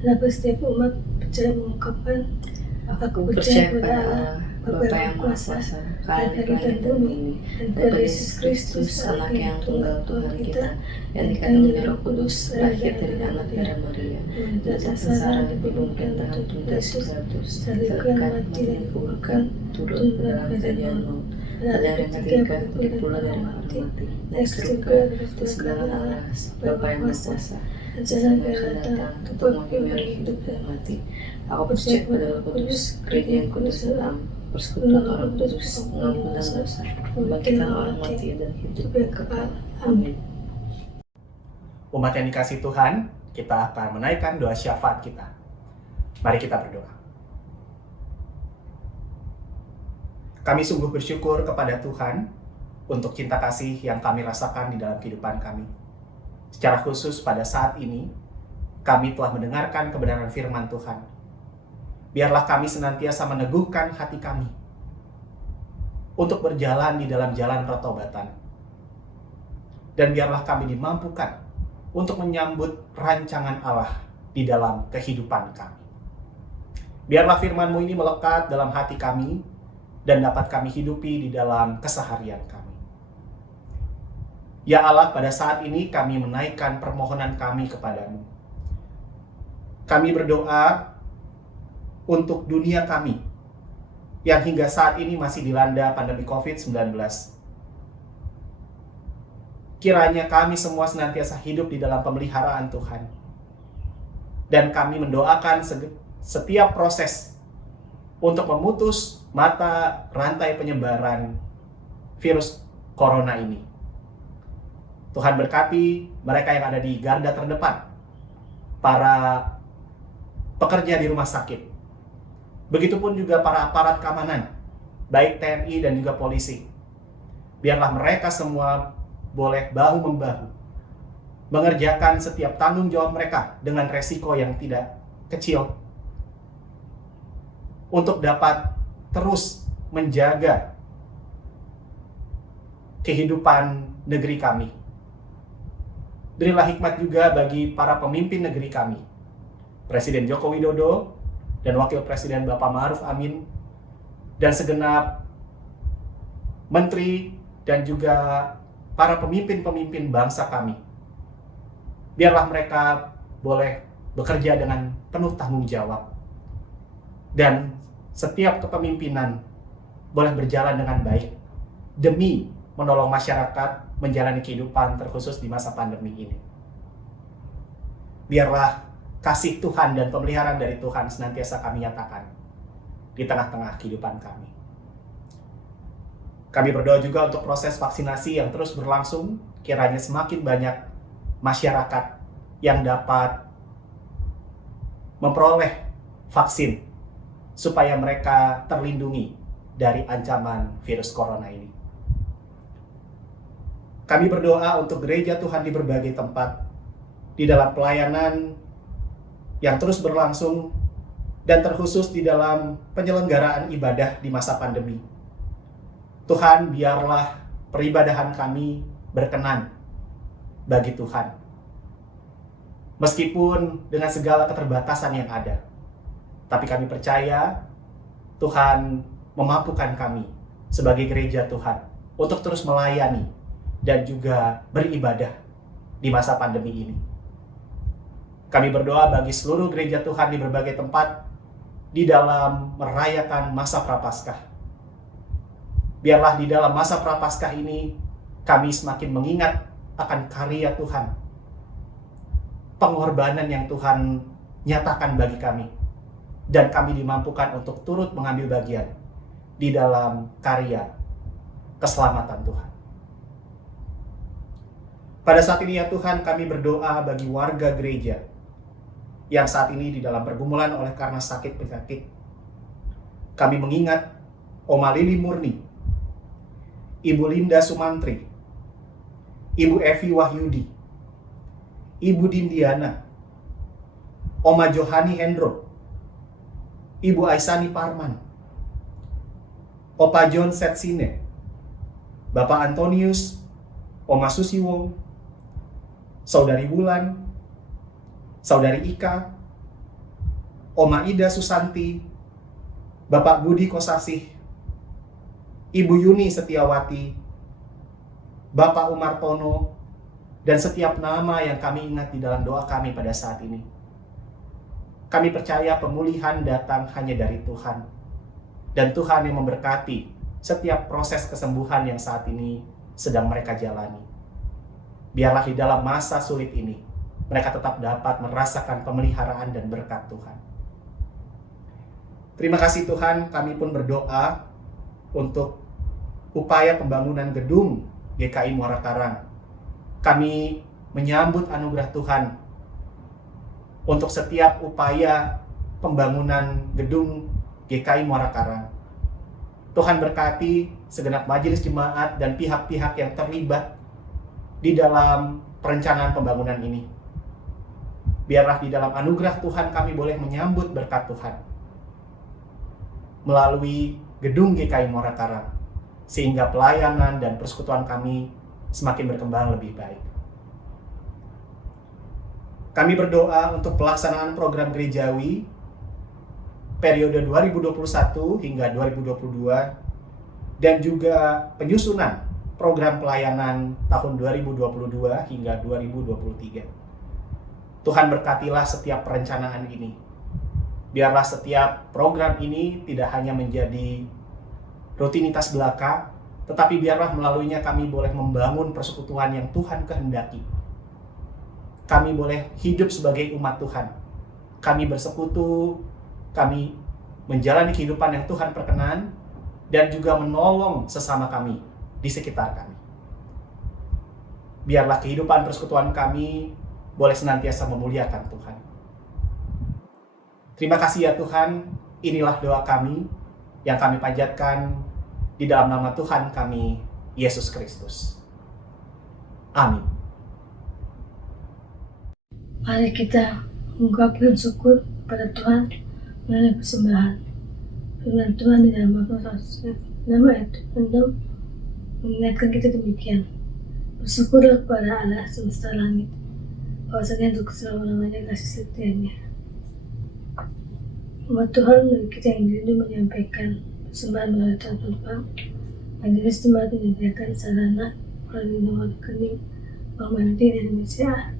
Kenapa setiap umat percaya mengungkapkan, aku percaya kepada Allah, Bapa yang Maha Kuasa, Khalik langit dan bumi, dan kepada Yesus Kristus, Anak yang tunggal Tuhan kita, yang dikandung dari Roh Kudus, lahir dari anak darah Maria, menderita sengsara diperlukan tangan Yesus Kristus, salibkan, mati dan dikuburkan, turun ke dalam kerajaan maut. Pada hari ketiga bangkit pula dari mati, naik surga ke segala aras, Bapa yang Maha Kuasa, dan segala yang datang untuk menghakimi hidup dan mati. Aku percaya kepada Roh Kudus, gereja yang kudus dan am, persekutuan orang kudus, pengampunan dosa, kebangkitan orang mati dan hidup yang kekal. Amin. Umat yang dikasih Tuhan, kita akan menaikkan doa syafaat kita. Mari kita berdoa. Kami sungguh bersyukur kepada Tuhan untuk cinta kasih yang kami rasakan di dalam kehidupan kami. Secara khusus pada saat ini, kami telah mendengarkan kebenaran firman Tuhan. Biarlah kami senantiasa meneguhkan hati kami untuk berjalan di dalam jalan pertobatan. Dan biarlah kami dimampukan untuk menyambut rancangan Allah di dalam kehidupan kami. Biarlah firman-Mu ini melekat dalam hati kami dan dapat kami hidupi di dalam keseharian kami. Ya Allah, pada saat ini kami menaikkan permohonan kami kepadamu. Kami berdoa untuk dunia kami yang hingga saat ini masih dilanda pandemi COVID-19. Kiranya kami semua senantiasa hidup di dalam pemeliharaan Tuhan. Dan kami mendoakan setiap proses untuk memutus mata rantai penyebaran virus corona ini. Tuhan berkati mereka yang ada di garda terdepan, para pekerja di rumah sakit. Begitupun juga para aparat keamanan, baik TNI dan juga polisi. Biarlah mereka semua boleh bahu-membahu mengerjakan setiap tanggung jawab mereka dengan resiko yang tidak kecil untuk dapat terus menjaga kehidupan negeri kami. Berilah hikmat juga bagi para pemimpin negeri kami, Presiden Joko Widodo dan Wakil Presiden Bapak Ma'ruf Amin, dan segenap menteri dan juga para pemimpin-pemimpin bangsa kami. Biarlah mereka boleh bekerja dengan penuh tanggung jawab. Dan setiap kepemimpinan boleh berjalan dengan baik demi menolong masyarakat menjalani kehidupan terkhusus di masa pandemi ini. Biarlah kasih Tuhan dan pemeliharaan dari Tuhan senantiasa kami nyatakan di tengah-tengah kehidupan kami. Kami berdoa juga untuk proses vaksinasi yang terus berlangsung, kiranya semakin banyak masyarakat yang dapat memperoleh vaksin supaya mereka terlindungi dari ancaman virus corona ini. Kami berdoa untuk gereja Tuhan di berbagai tempat, di dalam pelayanan yang terus berlangsung, dan terkhusus di dalam penyelenggaraan ibadah di masa pandemi. Tuhan, biarlah peribadahan kami berkenan bagi Tuhan. Meskipun dengan segala keterbatasan yang ada, tapi kami percaya Tuhan memampukan kami sebagai gereja Tuhan untuk terus melayani dan juga beribadah di masa pandemi ini. Kami berdoa bagi seluruh gereja Tuhan di berbagai tempat di dalam merayakan masa Prapaskah. Biarlah di dalam masa Prapaskah ini kami semakin mengingat akan karya Tuhan, pengorbanan yang Tuhan nyatakan bagi kami, dan kami dimampukan untuk turut mengambil bagian di dalam karya keselamatan Tuhan. Pada saat ini ya Tuhan, kami berdoa bagi warga gereja yang saat ini di dalam pergumulan oleh karena sakit penyakit. Kami mengingat Oma Lili Murni, Ibu Linda Sumantri, Ibu Evi Wahyudi, Ibu Dindiana, Oma Johani Hendro, Ibu Aisani Parman, Opa John Setsine, Bapak Antonius, Oma Susiwo, Saudari Wulan, Saudari Ika, Oma Ida Susanti, Bapak Budi Kosasih, Ibu Yuni Setiawati, Bapak Umar Tono, dan setiap nama yang kami ingat di dalam doa kami pada saat ini. Kami percaya pemulihan datang hanya dari Tuhan, dan Tuhan yang memberkati setiap proses kesembuhan yang saat ini sedang mereka jalani. Biarlah di dalam masa sulit ini, mereka tetap dapat merasakan pemeliharaan dan berkat Tuhan. Terima kasih Tuhan, kami pun berdoa untuk upaya pembangunan gedung GKI Muara Karang. Kami menyambut anugerah Tuhan untuk setiap upaya pembangunan gedung GKI Muara Karang. Tuhan berkati segenap majelis jemaat dan pihak-pihak yang terlibat di dalam perencanaan pembangunan ini. Biarlah di dalam anugerah Tuhan kami boleh menyambut berkat Tuhan melalui gedung GKI Muara Karang, sehingga pelayanan dan persekutuan kami semakin berkembang lebih baik. Kami berdoa untuk pelaksanaan program gerejawi periode 2021 hingga 2022 dan juga penyusunan program pelayanan tahun 2022 hingga 2023. Tuhan berkatilah setiap perencanaan ini. Biarlah setiap program ini tidak hanya menjadi rutinitas belaka, tetapi biarlah melaluinya kami boleh membangun persekutuan yang Tuhan kehendaki. Kami boleh hidup sebagai umat Tuhan. Kami bersekutu, kami menjalani kehidupan yang Tuhan perkenan, dan juga menolong sesama kami di sekitar kami. Biarlah kehidupan persekutuan kami boleh senantiasa memuliakan Tuhan. Terima kasih ya Tuhan, inilah doa kami yang kami panjatkan di dalam nama Tuhan kami, Yesus Kristus. Amin. Mari kita mengucapkan syukur kepada Tuhan melalui persembahan. Firman Tuhan di dalam Matius 6 ayat 6 mengingatkan kita demikian. Bersyukurlah kepada Allah semesta langit, bahwasanya untuk selama-lamanya kasih setianya. Umat Tuhan bagi kita yang rindu menyampaikan persembahan melalui transfer, majelis jemaat menyediakan sarana melalui nomor rekening Bank Mandiri Indonesia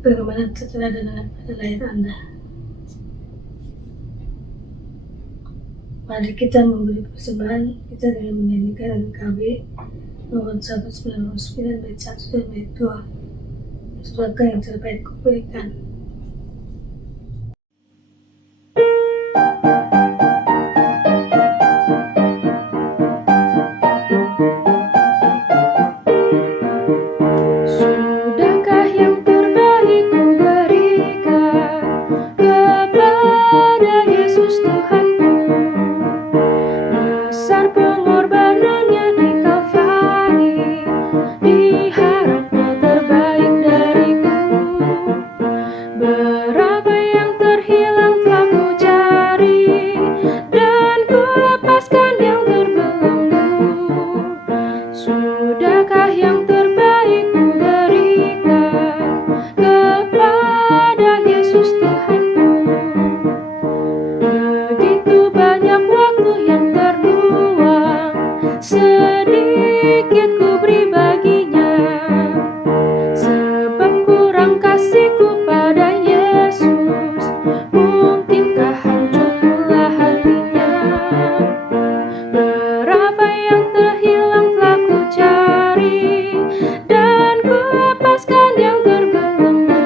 sebagaimana tertera pada layar Anda. Mari kita memberi persembahan kita dengan menyanyikan NKB nomor 199 bait 1 dan bait 2. Surga yang terbaik kuberikan. Sudahkah yang terbaik ku berikan kepada Yesus Tuhanku? Besar pengorbanannya di Kalvari, diharapnya terbaik dariku. Berapa yang terhilang telah ku cari, dan ku lepaskan yang terbelenggu. Sudahkah yang terbaik ku berikan kepada Yesus Tuhanku? Begitu banyak waktu yang terbuang, sedikit ku beri baginya. Sebab kurang kasihku pada Yesus, mungkinkah hancur pula hatinya. Berapa yang terhilang telah ku cari, dan ku lepaskan yang terbelenggu.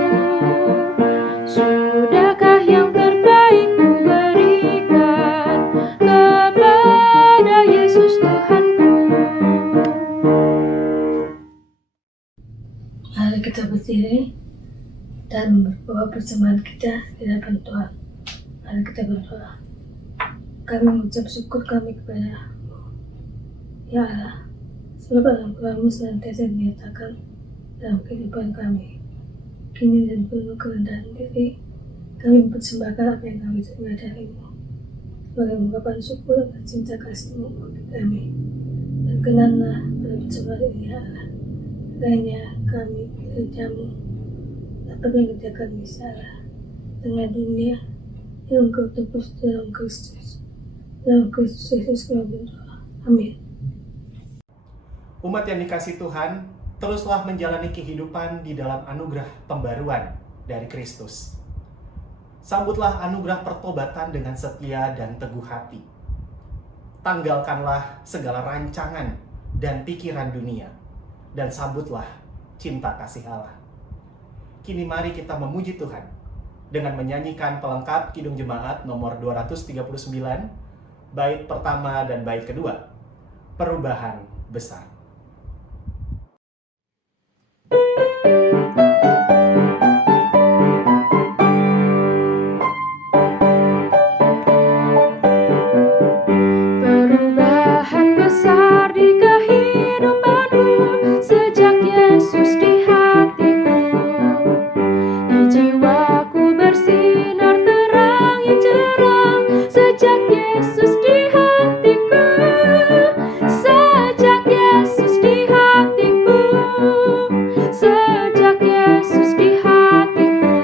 Sudahkah yang terbaik ku berikan kepada Yesus Tuhanku? Mari kita berdiri dan membawa persembahan kita di hadapan Tuhan. Mari kita berdoa. Kami mengucap syukur kami kepada Ya Allah, sebab anugerah-Mu senantiasa dinyatakan dalam kehidupan kami. Kini dan penuh kerendahan diri, kami mempersembahkan apa yang kami terima dari-Mu sebagai ungkapan syukur atas cinta kasih-Mu bagi kami. Berkenanlah pada persoalan ini ya Allah. Kiranya kami gerejamu dapat mengerjakan misalah dengan dunia yang Engkau tebus dalam Kristus. Dalam Kristus Yesus kami berdoa. Amin. Umat yang dikasih Tuhan, teruslah menjalani kehidupan di dalam anugerah pembaruan dari Kristus. Sambutlah anugerah pertobatan dengan setia dan teguh hati. Tanggalkanlah segala rancangan dan pikiran dunia, dan sambutlah cinta kasih Allah. Kini mari kita memuji Tuhan dengan menyanyikan pelengkap Kidung Jemaat nomor 239, bait pertama dan bait kedua, Perubahan Besar. Perubahan besar di kehidupanku sejak Yesus di hatiku. Di jiwaku bersinar terang yang cerah sejak Yesus di hatiku. Sejak Yesus di hatiku. Sejak Yesus di hatiku.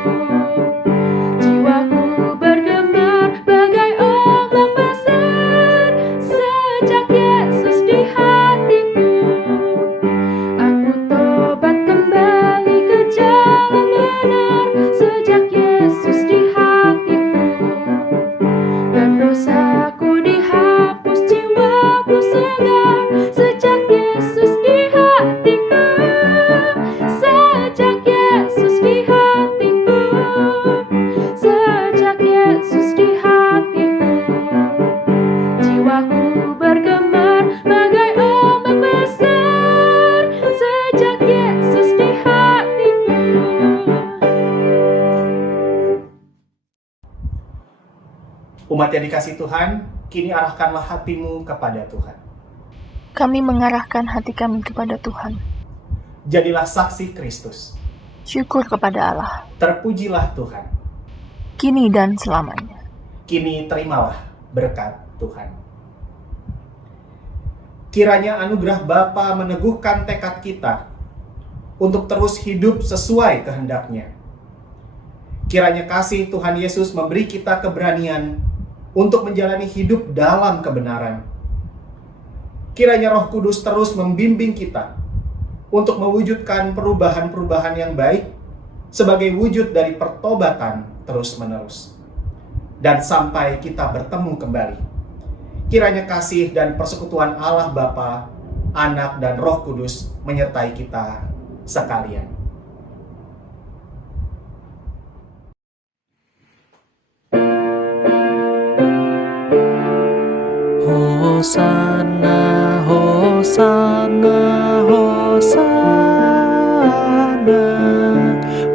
Jiwaku bergemar bagai ombak besar sejak Yesus di hatiku. Aku tobat kembali ke jalan benar sejak Yesus di hatiku. Dan dosaku dihapus, jiwaku segar sejak Yesus di hatiku. Sejak Yesus di hatiku. Sejak Yesus di hatiku. Jiwaku bergemar bagai ombak besar sejak Yesus di hatiku. Umat yang dikasih Tuhan, kini arahkanlah hatimu kepada Tuhan. Kami mengarahkan hati kami kepada Tuhan. Jadilah saksi Kristus. Syukur kepada Allah, Terpujilah Tuhan. kini dan selamanya. Kini terimalah berkat Tuhan. Kiranya anugerah Bapa meneguhkan tekad kita untuk terus hidup sesuai kehendak-Nya. Kiranya kasih Tuhan Yesus memberi kita keberanian untuk menjalani hidup dalam kebenaran. Kiranya Roh Kudus terus membimbing kita untuk mewujudkan perubahan-perubahan yang baik sebagai wujud dari pertobatan terus-menerus. Dan sampai kita bertemu kembali, kiranya kasih dan persekutuan Allah Bapa, Anak, dan Roh Kudus menyertai kita sekalian. Hosana, Hosana, Hosana,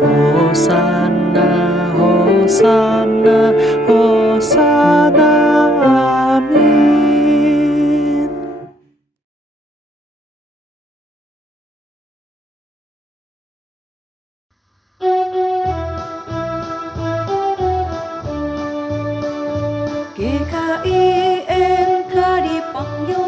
Hosana, Hosana, Hosana, amin. GKI NK dipanggil